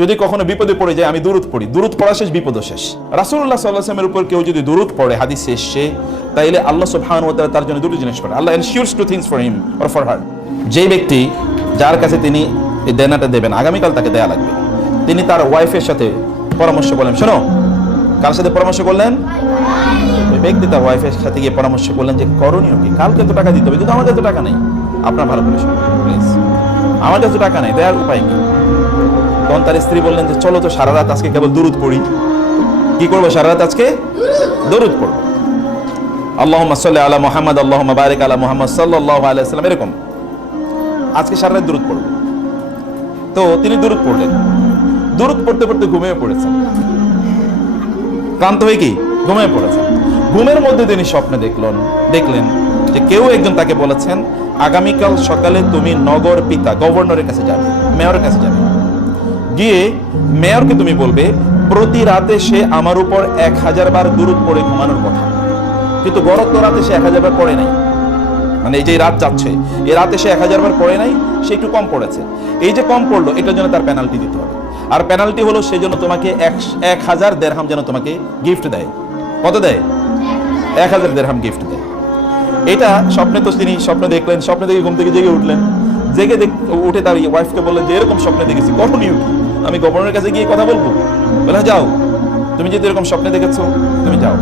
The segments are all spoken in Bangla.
যদি কখনো বিপদে পড়ে যায়, আমি দূরত পড়ি। দূরত পড়া শেষ বিপদ শেষ। রাসুল্লাহ সাল্লাহামের উপর কেউ যদি দূরত পড়ে, হাদিস শেষে তাইলে আল্লাহ সুবহান ও তার জন্য দুটো জিনিস করে আল্লাহ ensures two things for him or for her যে ব্যক্তি যার কাছে তিনি এই দেনাটা দেবেন, আগামীকাল তাকে দেয়া লাগবে। তিনি তার ওয়াইফের সাথে পরামর্শ করলেন শোনো, কার সাথে পরামর্শ করলেন? ওই ব্যক্তি তার ওয়াইফের সাথে গিয়ে পরামর্শ করলেন যে, করণীয় কি? কালকে তো টাকা দিতে হবে, কিন্তু কাছে তো টাকা নেই। আপনার ভালো করে প্লিজ আমার তো টাকা নেই দেওয়ার উপায় কি? তখন তার স্ত্রী বললেন যে, চলো তো সারা রাত আজকে কেবল দূরত পড়ি। কি করব সারা রাত আজকে? দরুদ পড়ব। আল্লাহ সাল্লাহ আলা মোহাম্মদ আল্লাহ বারেক আলা মোহাম্মদ সাল্লাহ আলাইসালাম এরকম। আজকে সারা রাত দূরত পড়ব। তো তিনি দূরত পড়লেন। দূরত পড়তে পড়তে ঘুমিয়ে পড়েছেন। ক্লান্ত হয়ে কি? ঘুমিয়ে পড়েছেন। ঘুমের মধ্যে তিনি স্বপ্নে দেখলেন দেখলেন যে কেউ একজন তাকে বলেছেন, আগামীকাল সকালে তুমি নগর পিতা, গভর্নরের কাছে যাবে, মেয়রের কাছে যাবে। গিয়ে মেয়রকে তুমি বলবে, প্রতি রাতে সে আমার উপর এক হাজার বার দূরত পড়ে ঘুমানোর কথা। কিন্তু গরত রাতে সে এক হাজার বার পড়ে নাই। মানে এই যে রাত যাচ্ছে, এই রাতে সে এক হাজার বার পড়ে নাই, সে একটু কম পড়েছে। এই যে কম পড়ল, এটার জন্য তার পেনাল্টি দিতে হবে। আর পেনাল্টি হলো সে জন্য তোমাকে এক হাজার দেড়হাম যেন তোমাকে গিফট দেয়। কত দেয়? এক হাজার দেড়হাম গিফট দেয়। এটা স্বপ্নে তো তিনি স্বপ্ন দেখলেন, স্বপ্নে দেখে ঘুম থেকে জেগে উঠলেন। জেগে উঠে তার ওয়াইফকে বললেন যে, এরকম স্বপ্নে দেখেছি করণীয় কি আমি গভর্নরের কাছে গিয়ে কথা বলব? বলে যাও। তুমি যদি এরকম স্বপ্নে দেখেছ, তুমি যাও।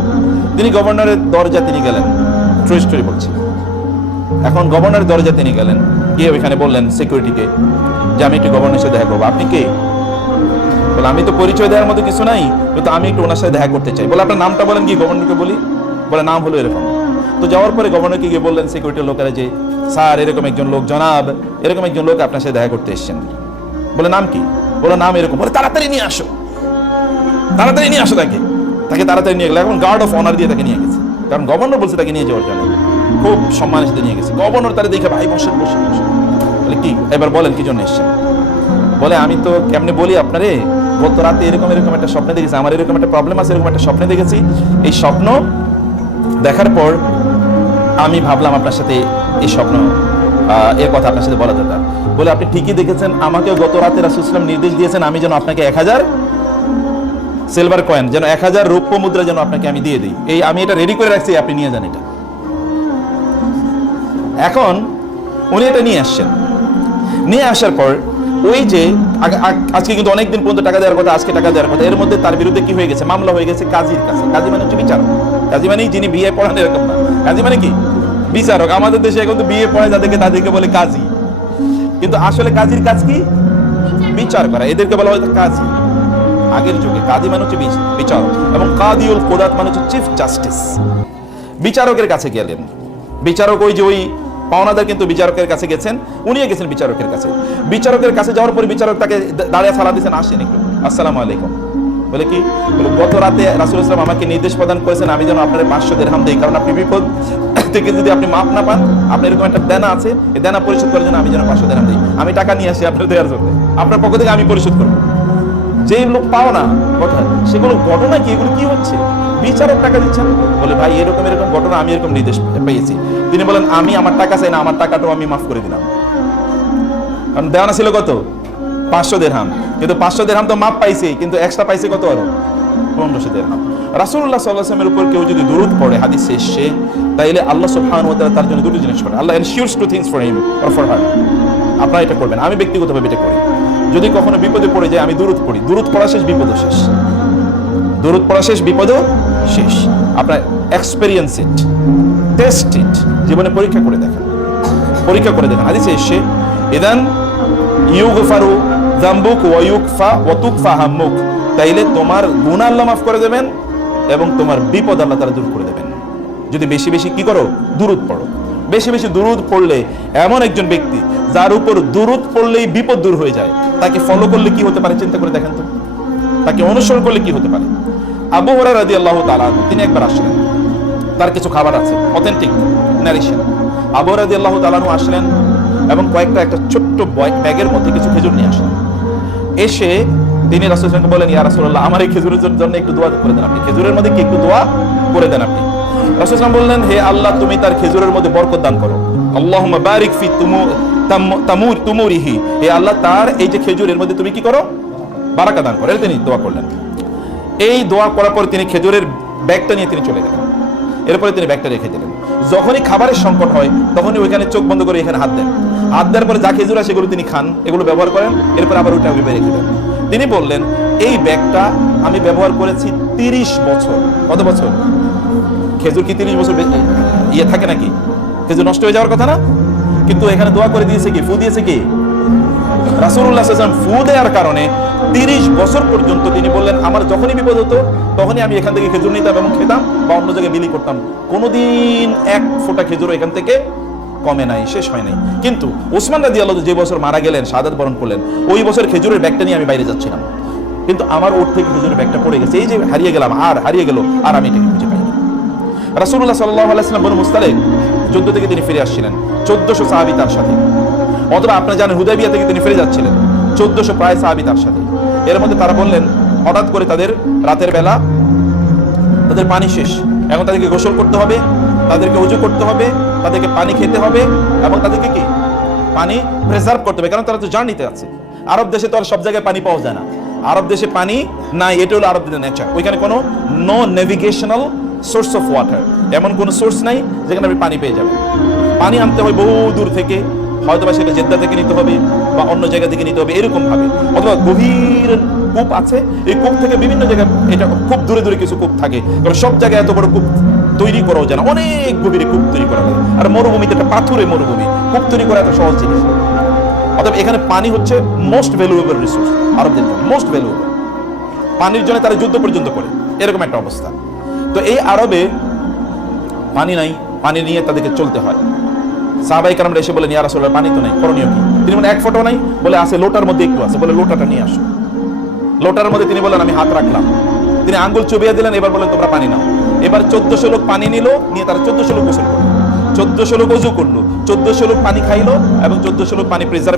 তিনি গভর্নরের দরজা তিনি গেলেন। ট্রু স্টোরি বলছি। এখন গভর্নরের দরজা তিনি গেলেন। গিয়ে ওইখানে বললেন সিকিউরিটিকে যে, আমি একটু গভর্নরের সাথে দেখা করব। আপনি কে? বলে, আমি তো পরিচয় দেওয়ার মতো কিছু নাই, কিন্তু আমি একটু ওনার সাথে দেখা করতে চাই। বলে, আপনার নামটা বলেন গিয়ে গভর্নরকে বলি? বলে, নাম হলো এরকম। তো যাওয়ার পরে গভর্নরকে গিয়ে বললেন সিকিউরিটির লোকেরা যে, স্যার, এরকম একজন লোক, জনাব, এরকম একজন লোক আপনার সাথে দেখা করতে এসেছেন। বলে, নাম কি? বলে নাম এরকম বলে, তাড়াতাড়ি নিয়ে আসো। তাড়াতাড়ি নিয়ে আসো তাকে। তাকে তাড়াতাড়ি নিয়ে গেলে, এখন গার্ড অফ অনার দিয়ে তাকে নিয়ে গেছে। কারণ গভর্নর বলছে তাকে নিয়ে যাওয়ার জন্য। খুব সম্মানের সাথে নিয়ে গেছে। গভর্নর তারা দেখে ভাই বসে বসে বসে বলে, কি? এবার বলেন, কি জন্য এসছেন? বলে, আমি তো কেমনে বলি আপনারে, গত রাতে এরকম এরকম একটা স্বপ্নে দেখেছি, আমার এরকম একটা প্রবলেম আছে, এরকম একটা স্বপ্নে দেখেছি। এই স্বপ্ন দেখার পর আমি ভাবলাম আপনার সাথে এই স্বপ্ন এর কথা আপনার সাথে বলা দরকার। বলে আপনি ঠিকই দেখেছেন আমাকে গত রাতে রাসুলাম নির্দেশ দিয়েছেন, আমি যেন আপনাকে এক হাজার সিলভার কয়েন যেন এক হাজার রৌপ্য মুদ্রা যেন আপনাকে আমি দিয়ে দিই। এই, আমি এটা রেডি করে রাখছি, আপনি নিয়ে যান এটা। এখন উনি এটা নিয়ে আসছেন। নিয়ে আসার পর ওই যে আজকে কিন্তু অনেকদিন পর্যন্ত টাকা দেওয়ার কথা, আজকে টাকা দেওয়ার কথা, এর মধ্যে তার বিরুদ্ধে কি হয়ে গেছে? মামলা হয়ে গেছে কাজীর কাছে। কাজী মানে হচ্ছে বিচারক কাজী মানে যিনি বিয়ে পড়ান, এরকম না। কাজী মানে কি? বিচারক আমাদের দেশে এখন তো বিয়ে পড়ায় যাদেরকে তাদেরকে বলে কাজী। কিন্তু আসলে কাজীর কাজ কি? বিচার করা। এদেরকে বলা হয় কাজী। আগের যুগে কাজী মানে হচ্ছে বিচারক এবং কাদিউল কোদাত মানে হচ্ছে চিফ জাস্টিস বিচারকের কাছে গেলেন। বিচারক ওই যে ওই পাওনাদার কিন্তু বিচারকের কাছে গেছেন। উনিও গেছেন বিচারকের কাছে। বিচারকের কাছে যাওয়ার পর বিচারক তাকে দাঁড়িয়ে সালা দিয়েছেন আসেন একটু। আসসালামু আলাইকুম। বলে কি? বলে গত রাতে রাসুল ইসলাম আমাকে নির্দেশ প্রদান করেছেন আমি যেন আপনার পাঁচশো দেড়হাম দিই কারণ আপনি বিপদ থেকে যদি আপনি মাপ না পান, আপনার এরকম একটা দেনা আছে, এই দেনা পরিশোধ করার জন্য আমি যেন পাঁচশো দেড়হাম দিই। আমি টাকা নিয়ে আসি আপনার দেওয়ার জন্য। আপনার পক্ষ থেকে আমি পরিশোধ করব। যে লোক পাও না কথা, সেগুলো ঘটনা কি? এগুলো কি হচ্ছে? বিচারক টাকা দিচ্ছেন? বলে, ভাই, এরকম এরকম ঘটনা আমি এরকম নির্দেশ পেয়েছি। তিনি বলেন, আমি আমার টাকা চাই না, আমার টাকাটাও আমি মাফ করে দিলাম। কারণ দেওয়ানা ছিল কত? পাঁচশো দেড়হাম। কিন্তু পাঁচশো দেড়হাম তো মাপ পাইছে কিন্তু এক্সট্রা পাইছে কত আরও? দেড়হাম রাসুল্লাহ সাল্লাহামের উপর কেউ যদি পড়ে, হাদিস তাইলে আল্লাহ তার জন্য দুটো জিনিস করে আল্লাহ two things for him for her আপনারা এটা করবেন। আমি ব্যক্তিগতভাবে এটা করি। যদি কখনো বিপদে পড়ে যায়, আমি দূরত পড়ি। দূরত পড়া শেষ, বিপদও শেষ। দূরত পড়া শেষ, বিপদও শেষ। আপনার এক্সপেরিয়েন্স ইট টেস্ট ইট জীবনে পরীক্ষা করে দেখেন। পরীক্ষা করে দেখেন। হাদিসে এসে ইদান ইউগফারু জাম্বুক ওয়ুকফা ওয়াতুকফা হাম্মুক। তাইলে তোমার গুনাহ আল্লাহ মাফ করে দেবেন এবং তোমার বিপদ আল্লাহ তারা দূর করে দেবেন। যদি বেশি বেশি কি করো? দুরুদ পড়ো। বেশি বেশি দুরুদ পড়লে এমন একজন ব্যক্তি যার উপর দুরুদ পড়লেই বিপদ দূর হয়ে যায় তাকে ফলো করলে কি হতে পারে? চিন্তা করে দেখেন তো। তাকে অনুসরণ করলে কি হতে পারে? আবু হরাই রাদিয়াল্লাহু তাআলা আনহু, তিনি একবার আসলেন। তার কিছু খাবার আছে অথেন্টিক ন্যারেশন আবু রাদিয়াল্লাহু আল্লাহ আনহু আসলেন এবং কয়েকটা একটা ছোট্ট বয়- ব্যাগের মধ্যে কিছু খেজুর নিয়ে আসলেন। এসে তিনি রাসূলকে বলেন, ইয়া রাসূলুল্লাহ, আমার এই খেজুরের জন্য একটু দোয়া করে দেন আপনি। খেজুরের মধ্যে কি একটু দোয়া করে দেন আপনি? রাসূল বললেন, হে আল্লাহ, তুমি তার খেজুরের মধ্যে বরকত দান করো। বারিক ফি তুমু তামুর, তুমুরিহি। হে আল্লাহ, তার এই যে খেজুরের মধ্যে তুমি কি করো? বারাকা দান করে। তিনি দোয়া করলেন। এই দোয়া করার পর তিনি খেজুরের ব্যাগটা নিয়ে তিনি চলে গেলেন। এরপরে তিনি ব্যাগটা রেখে দিলেন। যখনই খাবারের সংকট হয়, তখনই ওইখানে চোখ বন্ধ করে এখানে হাত দেন। হাত দেওয়ার পরে যা খেজুর আছে সেগুলো তিনি খান। এগুলো ব্যবহার করেন। এরপর আবার ওইভাবে রেখে দেন। তিনি বললেন, এই ব্যাগটা আমি ব্যবহার করেছি তিরিশ বছর। কত বছর? খেজুর কি তিরিশ বছর ইয়ে থাকে নাকি? খেজুর নষ্ট হয়ে যাওয়ার কথা না? কিন্তু এখানে দোয়া করে দিয়েছে কি? ফু দিয়েছে কি? রাসুল্লাহ ফু দেওয়ার কারণে তিরিশ বছর পর্যন্ত তিনি বললেন, আমার যখনই বিপদ হতো, তখনই আমি এখান থেকে খেজুর নিতাম এবং খেতাম বা অন্য জায়গায় বিলি করতাম। কোনোদিন এক ফোঁটা খেজুর এখান থেকে কমে নাই, শেষ হয় নাই। কিন্তু ওসমান রাজি আল্লাহ যে বছর মারা গেলেন সাদাত বরণ করলেন, ওই বছর খেজুরের ব্যাগটা নিয়ে আমি বাইরে যাচ্ছিলাম। কিন্তু আমার ওর থেকে খেজুরের ব্যাগটা পড়ে গেছে। এই যে হারিয়ে গেলাম, আর হারিয়ে গেল, আর আমি এটাকে খুঁজে পাইনি। রাসুল্লাহ সাল্লাহ আলাইসলাম বনু মুস্তালেক যুদ্ধ থেকে তিনি ফিরে আসছিলেন, চোদ্দশো সাহাবি তার সাথে। অথবা আপনারা জানেন হুদাইবিয়া থেকে তিনি ফিরে যাচ্ছিলেন, চোদ্দশো প্রায় সাহাবি তার সাথে। এর মধ্যে তারা বললেন, হঠাৎ করে তাদের রাতের বেলা তাদের পানি শেষ। এখন তাদেরকে গোসল করতে হবে, তাদেরকে উজু করতে হবে তাদেরকে পানি খেতে হবে এবং তাদেরকে কি? পানি প্রেজার্ভ করতে হবে, কারণ তারা তো জার্নিতে আছে। আরব দেশে তো আর সব জায়গায় পানি পাওয়া যায় না। আরব দেশে পানি নাই, এটা হলো আরবদের নেচার ওইখানে কোনো no navigational source of water এমন কোনো সোর্স নাই যেখানে আপনি পানি পেয়ে যাবেন। পানি আনতে হয় বহু দূর থেকে হয়তো বা সেটা জেদ্দা থেকে নিতে হবে বা অন্য জায়গা থেকে নিতে হবে এরকম ভাবে অথবা গভীর কূপ আছে, এই কূপ থেকে বিভিন্ন জায়গায়, এটা খুব দূরে দূরে কিছু কূপ থাকে। কারণ সব জায়গায় এত বড় কূপ তৈরি করাও যায় না অনেক গভীরে কূপ তৈরি করা লাগে আর মরুভূমিতে একটা পাথুরে মরুভূমি, কূপ তৈরি করা এত সহজ জিনিস। অতএব এখানে পানি হচ্ছে মোস্ট ভ্যালুয়েবল রিসোর্স আরবদের মোস্ট ভ্যালুয়েবল পানির জন্য তারা যুদ্ধ পর্যন্ত করে, এরকম একটা অবস্থা। তো এই আরবে পানি নাই, পানি নিয়ে তাদেরকে চলতে হয়। সাহাবাই কারামরা এসে বলেন ইয়ার আসলে পানি তো নাই, করণীয় কি? তিনি বলেন এক ফোঁটাও নাই। বলে, আছে, লোটার মধ্যে একটু আছে। বলে, লোটাটা নিয়ে আসো। লোটার মধ্যে তিনি বলেন আমি হাত রাখলাম। তিনি আঙ্গুল চুবিয়ে দিলেন, এবার বলেন তোমরা পানি নাও। এবার চোদ্দশো লোক পানি নিল, নিয়ে তারা চোদ্দশো লোক গোসল করল। চোদ্দশো লোক অজু করল, চোদ্দশো লোক পানি খাইলো এবং চোদ্দশো লোক পানি প্রিজার্ভ